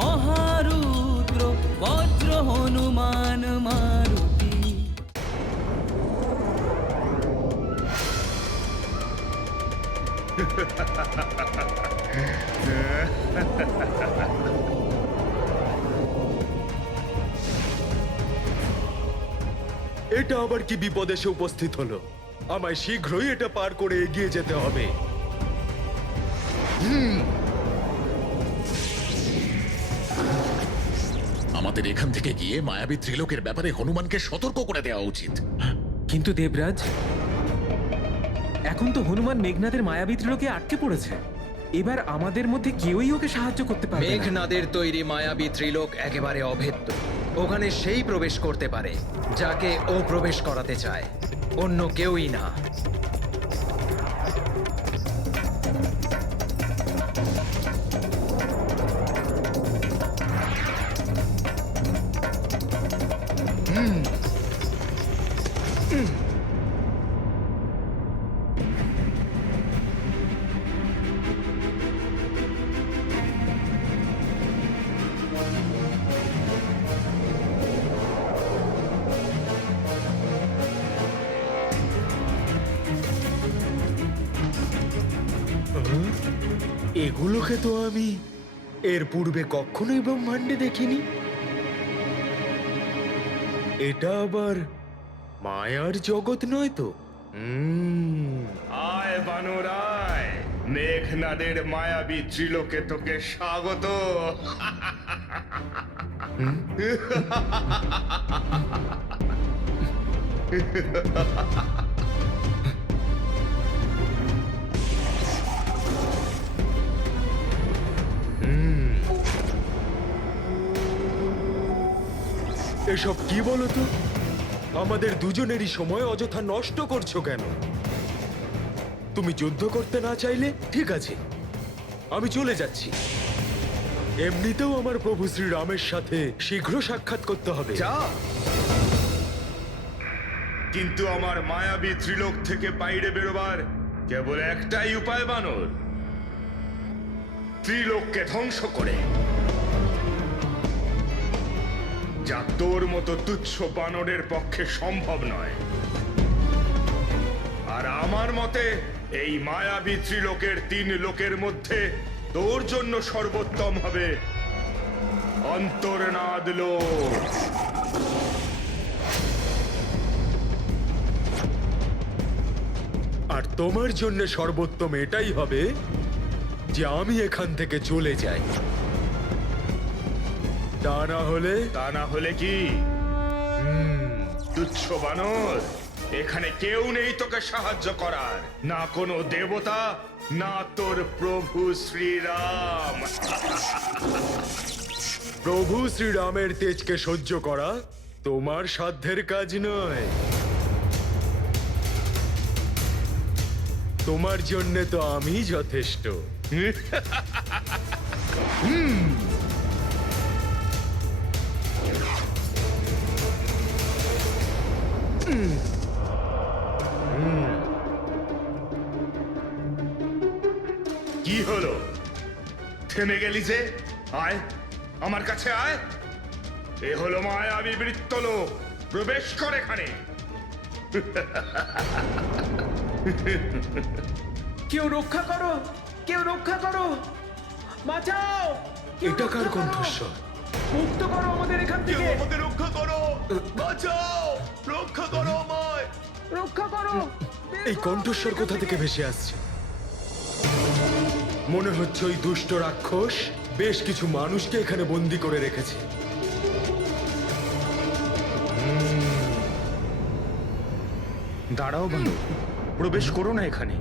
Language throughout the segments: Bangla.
মহারুদ্র বজ্র হনুমান মারুতি। এটা আবার কি বিপদ এসে উপস্থিত হলো? আমায় শীঘ্রই এটা পার করে এগিয়ে যেতে হবে। আমাদের এখান থেকে গিয়ে মায়াবী ত্রিলোকের ব্যাপারে হনুমানকে সতর্ক করে দেওয়া উচিত। কিন্তু দেবরাজ, এখন তো হনুমান মেঘনাদের মায়াবী ত্রিলোকে আটকে পড়েছে। এবার আমাদের মধ্যে কেউই ওকে সাহায্য করতে পারবে না। মেঘনাদের তৈরি মায়াবী ত্রিলোক একেবারে অভেদ্য। ওখানে সেই প্রবেশ করতে পারে যাকে ও প্রবেশ করাতে চায়, অন্য কেউই না। এগুলোকে তো আমি এর পূর্বে কখনোই ব্রহ্মাণ্ডে দেখিনি। এটা আবার মায়ার জগৎ নয় তো? আয় বানর আয়, মেঘনাদের মায়াবী ত্রিলোকে তোকে স্বাগত। এসব কি বলো তো? আমাদের দুজনেরই সময় অযথা নষ্ট করছো কেন? তুমি যুদ্ধ করতে না চাইলে ঠিক আছে, আমি চলে যাচ্ছি। এমনিতেও আমার প্রভু শ্রীরামের সাথে শীঘ্র সাক্ষাৎ করতে হবে। যা, কিন্তু আমার মায়াবী ত্রিলোক থেকে বাইরে বেরোবার কেবল একটাই উপায় বানর, ত্রিলোককে ধ্বংস করে। যা তোর মতো তুচ্ছ বানরের পক্ষে সম্ভব নয়। আর আমার মতে এই মায়াবী ত্রিলোকের 3 লোকের মধ্যে তোর জন্য সর্বোত্তম হবে অন্তর্নাদ লোক। আর তোমার জন্য সর্বোত্তম এটাই হবে যে আমি এখান থেকে চলে যাই। তা না হলে কি তুচ্ছ বানর, এখানে কেউ নেই তোকে সাহায্য করার, না কোনো দেবতা, না তোর প্রভু শ্রীরাম। প্রভু শ্রীরামের তেজকে সহ্য করা তোমার সাধ্যের কাজ নয়। তোমার জন্য তো আমি যথেষ্ট। কি হলো, থেমে গেলি যে? আয়, আমার কাছে আয়। এ হলো মায়াবী বৃত্তলোক, প্রবেশ কর এখানে। কেউ রক্ষা করো, কেউ রক্ষা করো, বাঁচাও! এটা কার কণ্ঠস্বর? মুক্ত করো আমাদের এখান থেকে, আমাদের রক্ষা করো, বাঁচাও, রক্ষা করো আমায়। রক্ষা করো! এই কণ্ঠস্বর কোথা থেকে ভেসে আসছে? মনে হচ্ছে ওই দুষ্ট রাক্ষস বেশ কিছু মানুষকে এখানে বন্দি করে রেখেছে। দাঁড়াও বানর, প্রবেশ করো না এখানে।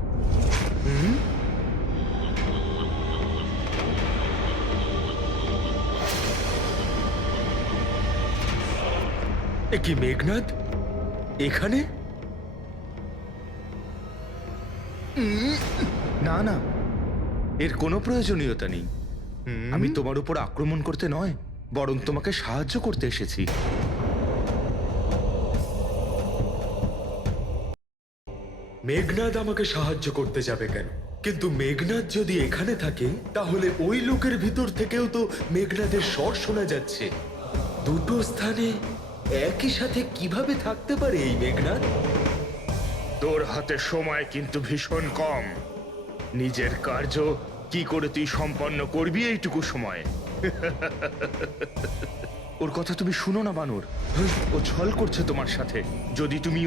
এ কি মেঘনাদ এখানে? না না, এর কোনো প্রয়োজনীয়তা নেই। আমি তোমার উপর আক্রমণ করতে নয়, বরং তোমাকে সাহায্য করতে এসেছি। মেঘনাদ আমাকে সাহায্য করতে যাবে কেন? কিন্তু মেঘনাদ যদি এখানে থাকে তাহলে ওই লোকের ভিতর থেকেও তো মেঘনাদের স্বর শোনা যাচ্ছে। দুটো স্থানে একই সাথে কিভাবে থাকতে পারে এই মেঘনাদ? তোর হাতে সময় কিন্তু ভীষণ কম। নিজের কার্য কি করে তুই সম্পন্ন করবি এইটুকু সময়? ওর কথা তুমি শুনো না বানর। ও ছল করছে তোমার সাথে। যদি তুমি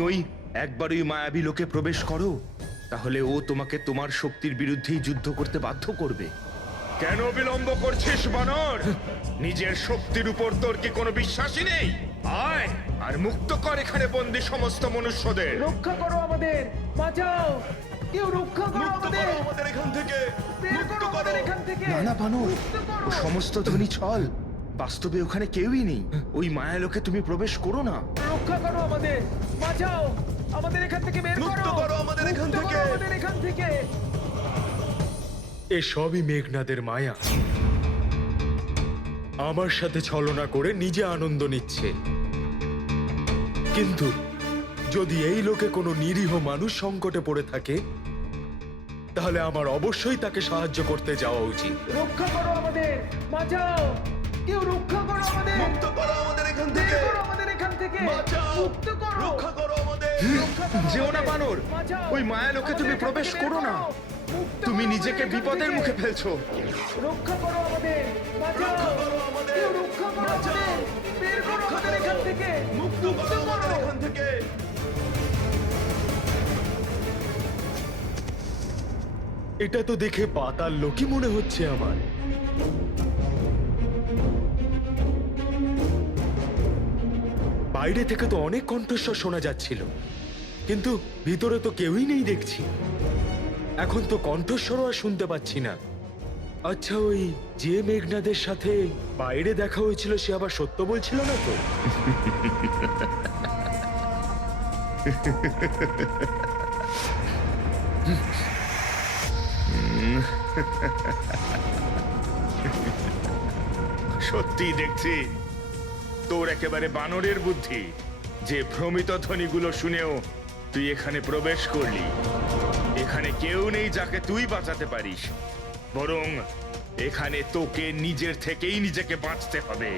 একবার ওই মায়াবী লোকে প্রবেশ করো তাহলে ও তোমাকে তোমার শক্তির বিরুদ্ধেই যুদ্ধ করতে বাধ্য করবে। কেন বিলম্ব করছিস বানর? নিজের শক্তির উপর তোর কি কোনো বিশ্বাসই নেই? আয় আর মুক্ত কর এখানে বন্দি সমস্ত মনুষ্যদের। রক্ষা করো আমাদের, বাঁচাও, কেউ রক্ষা করো আমাদের, আমাদের এখান থেকে বের করো আমাদের এখান থেকে। না না বানর, মুক্ত করো। ও সমস্ত ধ্বনি ছল। বাস্তবে ওখানে কেউই নেই। ওই মায়ালোকে তুমি প্রবেশ করো না। রক্ষা করো আমাদের, বাঁচাও, আমাদের এখান থেকে বের করো। মুক্ত করো আমাদের এখান মুক্ত থেকে। করো আমাদের এখান থেকে। এসবই মেঘনাদের মায়া। আমার সাথে ছলনা করে নিজে আনন্দ নিচ্ছে। কিন্তু যদি এই লোকে কোনো নিরীহ মানুষ সংকটে পড়ে থাকে তাহলে আমার অবশ্যই তাকে সাহায্য করতে যাওয়া উচিত। রক্ষা করো আমাদের, বাঁচাও, কেউ রক্ষা করো আমাদের। মুক্ত করো আমাদের এখান বের থেকে। করো আমাদের এখান থেকে। বাঁচাও। মুক্ত করো। রক্ষা করো আমাদের। রক্ষা করো যেও না আমাদের। বানর, বাঁচাও। ওই মায়ালোকে তুমি আমাদের এখান প্রবেশ থেকে বের করো না। মুক্ত তুমি করো নিজেকে আমাদের এখান বিপদের থেকে। মুখে ফেলছো। রক্ষা করো আমাদের, বাঁচাও, রক্ষা করো আমাদের। কেউ রক্ষা করো বাঁচাও। আমাদের। বের করো আমাদের এখান থেকে। মুক্ত করো আমাদের এখান থেকে। এটা তো দেখে পাতাল লোকই মনে হচ্ছে আমার। বাইরে থেকে তো অনেক কণ্ঠস্বর শোনা যাচ্ছিল, কিন্তু ভিতরে তো কেউই নেই দেখছি। এখন তো কণ্ঠস্বরও আর শুনতে পাচ্ছি না। আচ্ছা, ওই যে মেঘনাদের সাথে বাইরে দেখা হয়েছিল সে আবার সত্য বলছিল না তো? সত্যি দেখছি তোর একেবারে বানরের বুদ্ধি, যে ভ্রমিত ধ্বনিগুলো শুনেও তুই এখানে প্রবেশ করলি। এখানে কেউ নেই যাকে তুই বাঁচাতে পারিস, বরং এখানে তোকে নিজের থেকেই নিজেকে বাঁচতে হবে।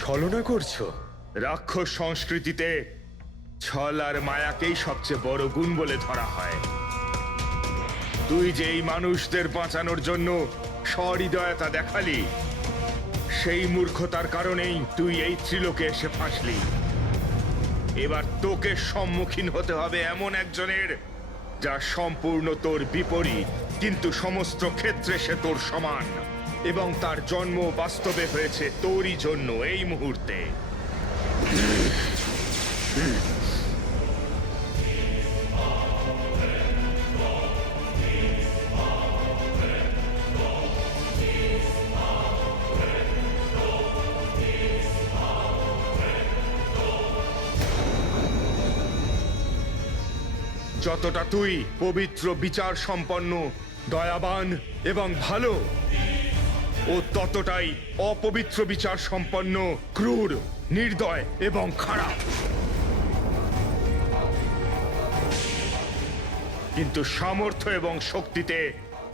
ছলনা করছো? রাক্ষস সংস্কৃতিতে ছল আর মায়াকেই সবচেয়ে বড় গুণ বলে ধরা হয়। তুই যে এই মানুষদের বাঁচানোর জন্য সহৃদয়তা দেখালি, সেই মূর্খতার কারণেই তুই এই ত্রিলোকে এসে ফাঁসলি। এবার তোকে সম্মুখীন হতে হবে এমন একজনের যা সম্পূর্ণ তোর বিপরীত, কিন্তু সমস্ত ক্ষেত্রে সে তোর সমান, এবং তার জন্ম বাস্তবে হয়েছে তোরই জন্য এই মুহূর্তে। যতটা তুই পবিত্র, বিচার সম্পন্ন, দয়াবান এবং ভালো, ও ততটাই অপবিত্র, বিচার সম্পন্ন, ক্রূর, নির্দয় এবং খারাপ। কিন্তু সামর্থ্য এবং শক্তিতে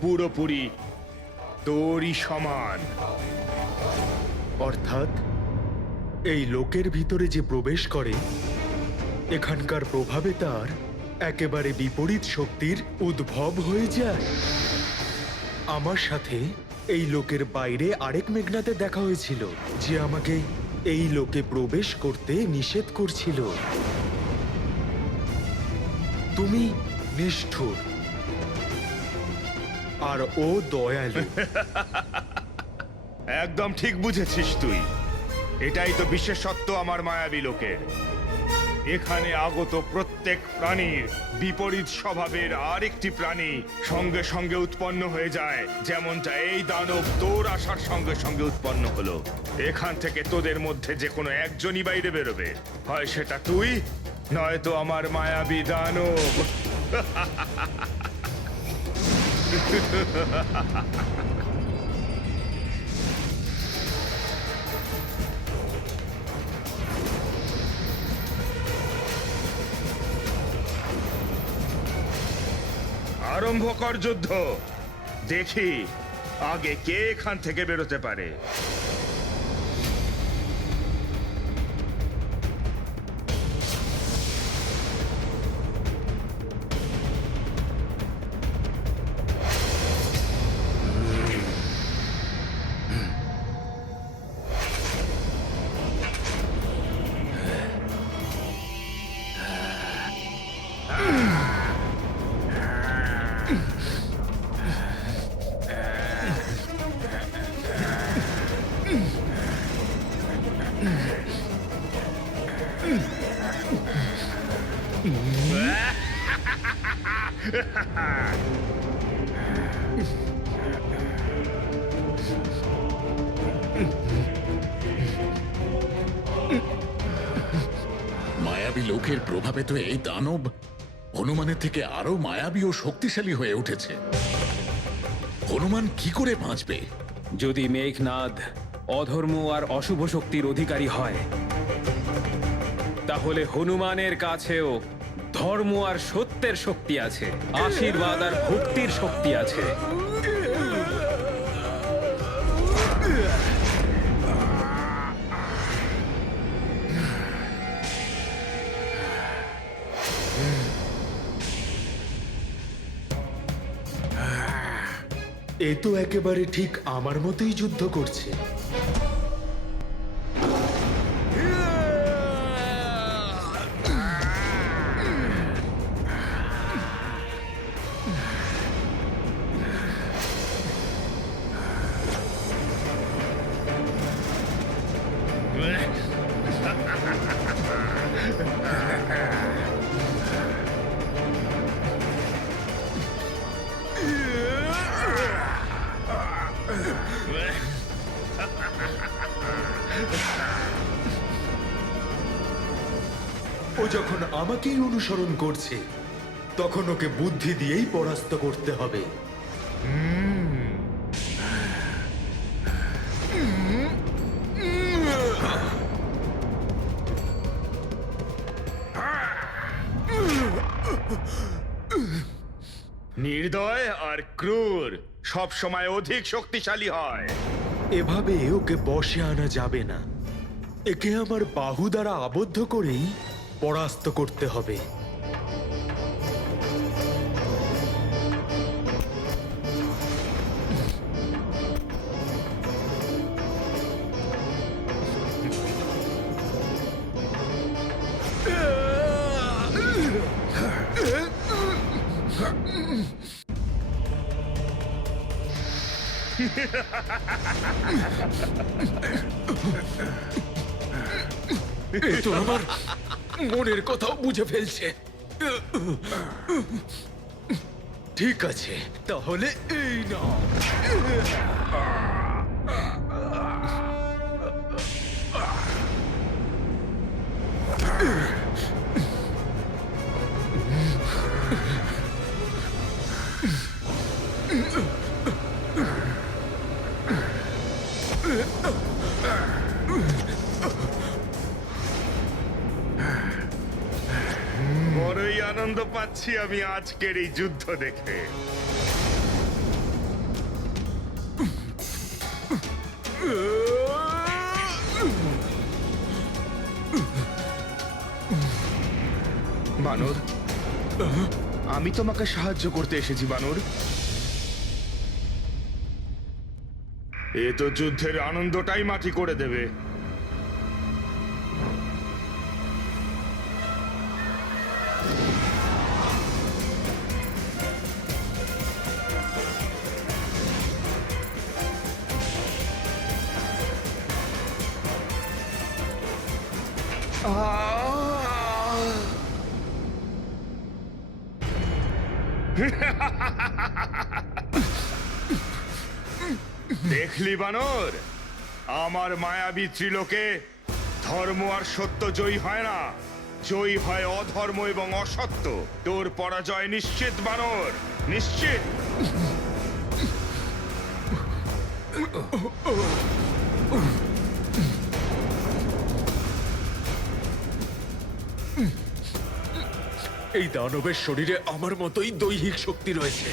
পুরোপুরি তোরই সমান। অর্থাৎ এই লোকের ভিতরে যে প্রবেশ করে এখানকার প্রভাবে তার একেবারে বিপরীত শক্তির উদ্ভব হয়ে যায়। আমার সাথে এই লোকের বাইরে আরেক মেঘনাতে দেখা হয়েছিল যে আমাকে এই লোকে প্রবেশ করতে নিষেধ করছিল। তুমি নিষ্ঠুর আর ও দয়ালু। একদম ঠিক বুঝেছিস তুই। এটাই তো বিশেষত্ব আমার মায়াবী লোকের। এখানে আগত প্রত্যেক প্রাণীর বিপরীত স্বভাবের আরেকটি প্রাণী সঙ্গে সঙ্গে উৎপন্ন হয়ে যায়, যেমনটা এই দানব তোর আসার সঙ্গে সঙ্গে উৎপন্ন হলো। এখান থেকে তোদের মধ্যে যে কোনো একজনই বাইরে বেরোবে, হয় সেটা তুই, নয়তো আমার মায়াবী দানব। আরম্ভ কর যুদ্ধ। দেখি আগে কে এখান থেকে বেরোতে পারে। মায়াবী লোকের প্রভাবে তো এই দানব হনুমানের থেকে আরো মায়াবী ও শক্তিশালী হয়ে উঠেছে। হনুমান কি করে বাঁচবে? যদি মেঘনাদ অধর্ম আর অশুভ শক্তির অধিকারী হয়, তাহলে হনুমানের কাছেও ধর্ম আর সত্যের শক্তি আছে, আশীর্বাদ আর ভক্তির শক্তি আছে। এ তো একেবারে ঠিক আমার মতোই যুদ্ধ করছে। ও যখন আমাকেই অনুসরণ করছে, তখন ওকে বুদ্ধি দিয়েই পরাস্ত করতে হবে। নির্দয় আর ক্রূর সব সময় অধিক শক্তিশালী হয়। এভাবে ওকে বশে আনা যাবে না। একে আমার বাহু দ্বারা আবদ্ধ করেই পরাস্ত করতে হবে। এ তো আমার মনের কথাও বুঝে ফেলছে। ঠিক আছে, তাহলে এই না। বড়ই আনন্দ পাচ্ছি আমি আজকের এই যুদ্ধ দেখে। বানর, আমি তোমাকে সাহায্য করতে এসেছি বানর। এ তো যুদ্ধের আনন্দটাই মাটি করে দেবে। দেখলি বানর, আমার মায়াবী ত্রিলোকে ধর্ম আর সত্য জয়ী হয় না, জয়ী হয় অধর্ম এবং অসত্য। তোর পরাজয় নিশ্চিত বানর, নিশ্চিত। এই দানবের শরীরে আমার মতোই দৈহিক শক্তি রয়েছে।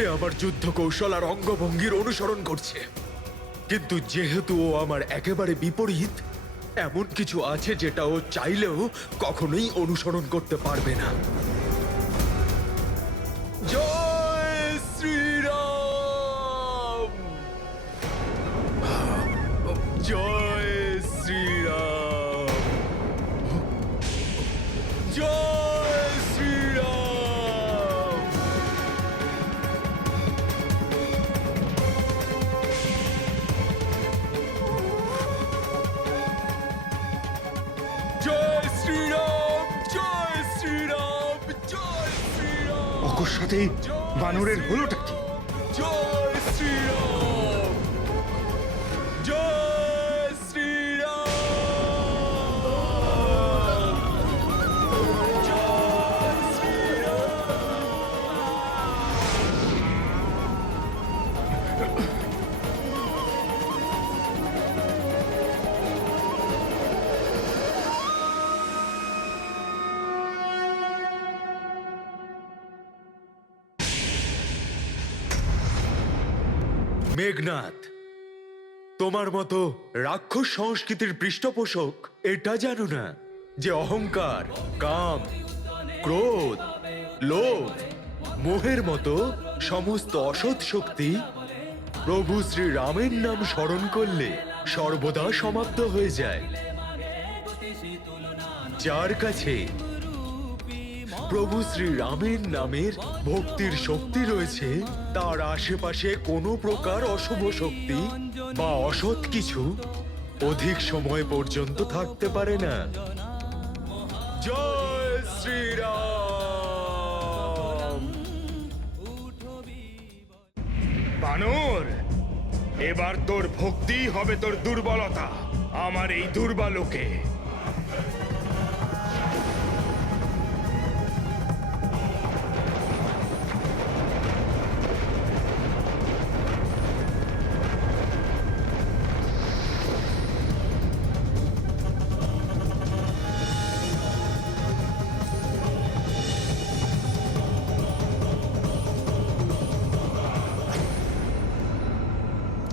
এ আমার যুদ্ধ কৌশল আর অঙ্গভঙ্গির অনুসরণ করছে, কিন্তু যেহেতু ও আমার একেবারে বিপরীত, এমন কিছু আছে যেটা ও চাইলেও কখনোই অনুসরণ করতে পারবে না। জয় শ্রীরাম! জয় শ্রীরাম! জয় শ্রীরাম! জয় শ্রীরাম! জয় শ্রীরাম! জয় শ্রীরাম! অকর সাথে বানরের হলোটা কি? জয় শ্রীরাম! জয় শ্রীরাম! জয় শ্রীরাম! মেঘনাথ, তোমার মতো রাক্ষস সংস্কৃতির পৃষ্ঠপোষক এটা জানো না যে অহংকার, কাম, ক্রোধ, লোভ, মোহের মতো সমস্ত অসৎ শক্তি প্রভু শ্রী রামের নাম স্মরণ করলে সর্বদা সমাপ্ত হয়ে যায়। যার কাছে প্রভু শ্রী রামের নামের ভক্তির শক্তি রয়েছে, তার আশেপাশে কোনো প্রকার অশুভ শক্তি বা অসৎ কিছু অধিক সময় পর্যন্ত থাকতে পারে না। জয় শ্রীরাম! বানর, এবার তোর ভক্তি হবে তোর দুর্বলতা আমার এই দুর্বলকে।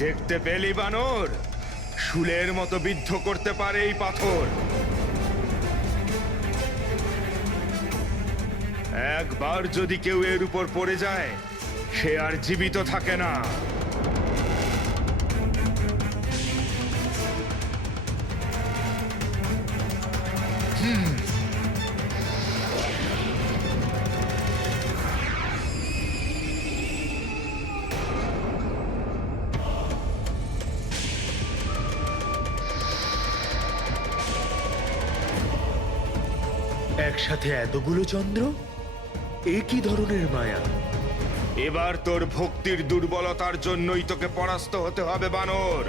দেখতে পেলি বানর, শুলের মতো বিদ্ধ করতে পারে এই পাথর। একবার যদি কেউ এর উপর পড়ে যায়, সে আর জীবিত থাকে না। একসাথে এতগুলো চন্দ্র, এ কি ধরনের মায়া? এবার তোর ভক্তির দুর্বলতার জন্যই তোকে পরাস্ত হতে হবে বানর।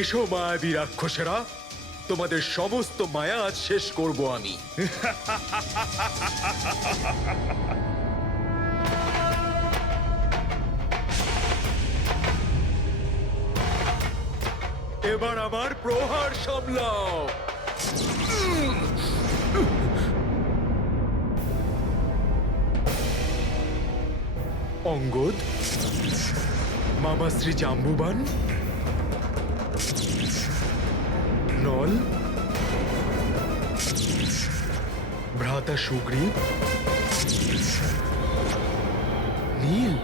এসো মায়াবী রাক্ষসেরা, তোমাদের সমস্ত মায়া আজ শেষ করব আমি। এবার আমার প্রহার সামলাও। অঙ্গদ, মামাশ্রী জাম্বুবান, নল, ভ্রাতা সুগ্রীব, নীল,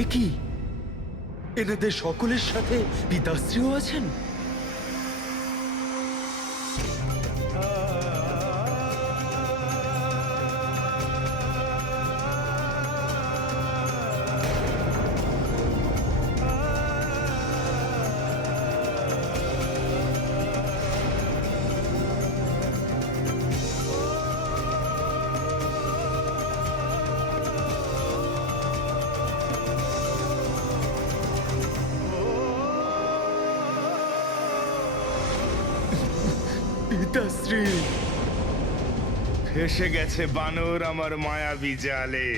এ কি? এনাদের সকলের সাথে পিতাশ্রীও আছেন? পিতাশ্রী। ফেসে গেছে বানর আমার মায়াবী জালে।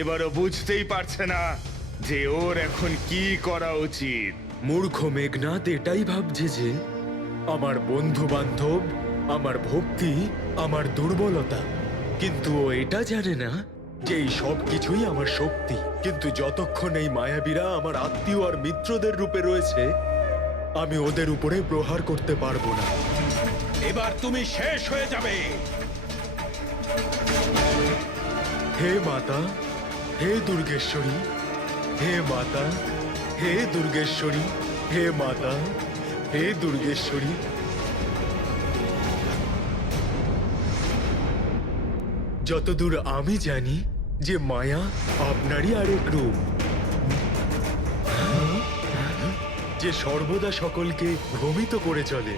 এবারও বুঝতেই পারছে না যে ওর এখন কি করা উচিত। মূর্খ মেঘনাথ এটাই ভাবছে যে আমার বন্ধু বান্ধব, আমার ভক্তি, আমার দুর্বলতা, কিন্তু ও এটা জানে না যে এই সব কিছুই আমার শক্তি। কিন্তু যতক্ষণ এই মায়াবীরা আমার আত্মীয় আর মিত্রদের রূপে রয়েছে, আমি ওদের উপরে প্রহার করতে পারবো না। এবার তুমি শেষ হয়ে যাবে। হে মাতা, হে দুর্গেশ্বরী, হে মাতা, হে দুর্গেশ্বরী, হে মাতা, হে দুর্গেশ্বরী। যতদূর আমি জানি যে মায়া আপনারই আরেক রূপ, যে সর্বদা সকলকে ভ্রমিত করে চলে।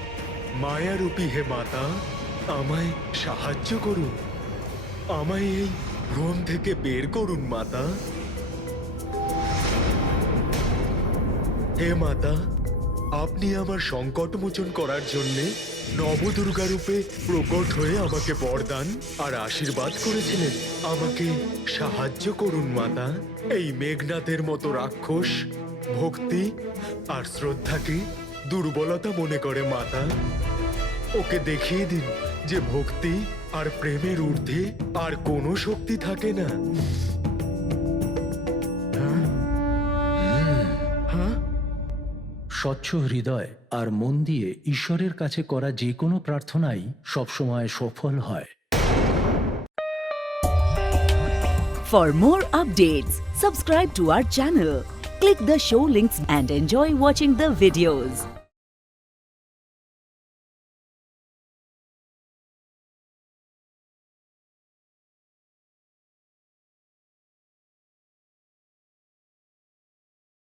মায়ারূপী হে মাতা, আমায় সাহায্য করুন, আমায় এই ভ্রম থেকে বের করুন মাতা। হে মাতা, আপনি আমার সংকট মোচন করার জন্যে নবদুর্গা রূপে প্রকট হয়ে আমাকে বরদান আর আশীর্বাদ করেছিলেন। আমাকে সাহায্য করুন মাতা। এই মেঘনাথের মতো রাক্ষস ভক্তি আর শ্রদ্ধাকে দুর্বলতা মনে করে মাতা। ওকে দেখিয়ে দিন যে ভক্তি আর প্রেমের ঊর্ধ্বে আর কোনো শক্তি থাকে না। স্বচ্ছ হৃদয় আর মন দিয়ে ঈশ্বরের কাছে করা যে কোনো প্রার্থনাই সবসময় সফল হয়। For more updates, subscribe to our channel, click the show links and enjoy watching the videos.